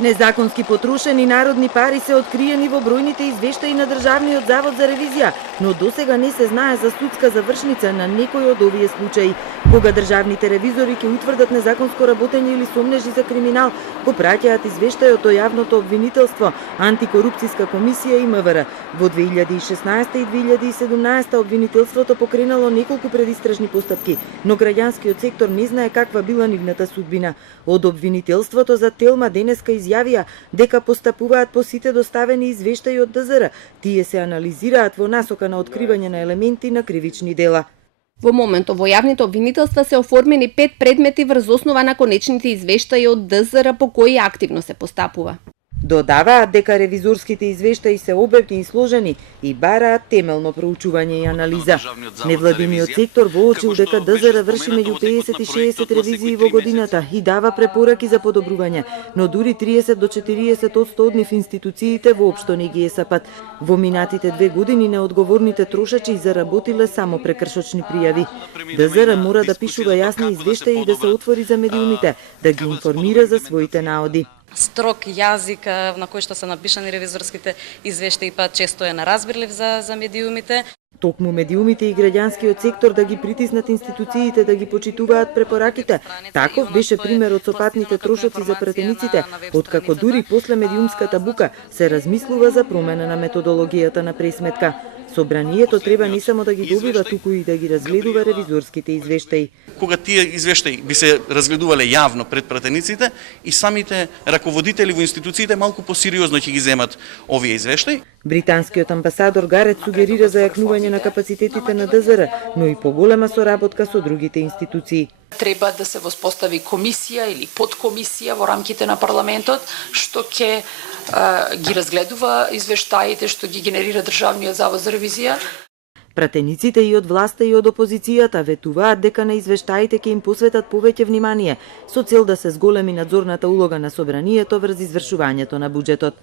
Незаконски потрошени народни пари се откриени во бројните извештаи на Државниот завод за ревизија, но досега не се знае за судска завршница на некој од овие случаи. Кога државните ревизори ќе утврдат незаконско работење или сомнежи за криминал, го праќаат извештајот до јавното обвинителство, Антикорупцијска комисија и МВР. Во 2016 и 2017 обвинителството покренало неколку предистражни постапки, но граѓанскиот сектор не знае каква била нивната судбина. Од обвинителството за Телма денеска изјавија дека постапуваат по сите доставени извештаи од ДЗР. Тие се анализираат во насока на откривање на елементи на кривични дела. Во моментов во јавните обвинителства се оформени 5 предмети врз основа на конечните извештаи од ДЗР по кои активно се постапува. Додаваат дека ревизорските извештаи се обемни и сложени и бараат темелно проучување и анализа. Невладиниот сектор воочил дека ДЗР врши меѓу 50 и 60 ревизии во годината и дава препораки за подобрување, но дури 30 до 40% од нив институциите воопшто не ги есапат. Во минатите 2 години неодговорните трошачи заработиле само прекршочни пријави. ДЗР мора да пишува јасни извештаи и да се отвори за медиумите, да ги информира за своите наоди. Строг јазик на кој што се напишани ревизорските извештаи па често е неразбирлив за медиумите. Токму медиумите и граѓанскиот сектор да ги притиснат институциите да ги почитуваат препораките. Таков беше примерот со патните трошоци за пратениците, откако дури после медиумската бука се размислува за промена на методологијата на пресметка. Собранието треба не само да ги добива, туку и да ги разгледува ревизорските извештаи. Кога тие извештаи би се разгледувале јавно пред пратениците и самите раководители во институциите малку посериозно ќе ги земат овие извештаи. Британскиот амбасадор Гарет сугерира за јакнување на капацитетите на ДЗР, но и поголема соработка со другите институции. Треба да се воспостави комисија или подкомисија во рамките на парламентот што ќе ги разгледува извештаите што ги генерира Државниот завод за ревизија. Пратениците и од власта и од опозицијата ветуваат дека на извештаите ќе им посветат повеќе внимание со цел да се зголеми надзорната улога на собранието врз извршувањето на буџетот.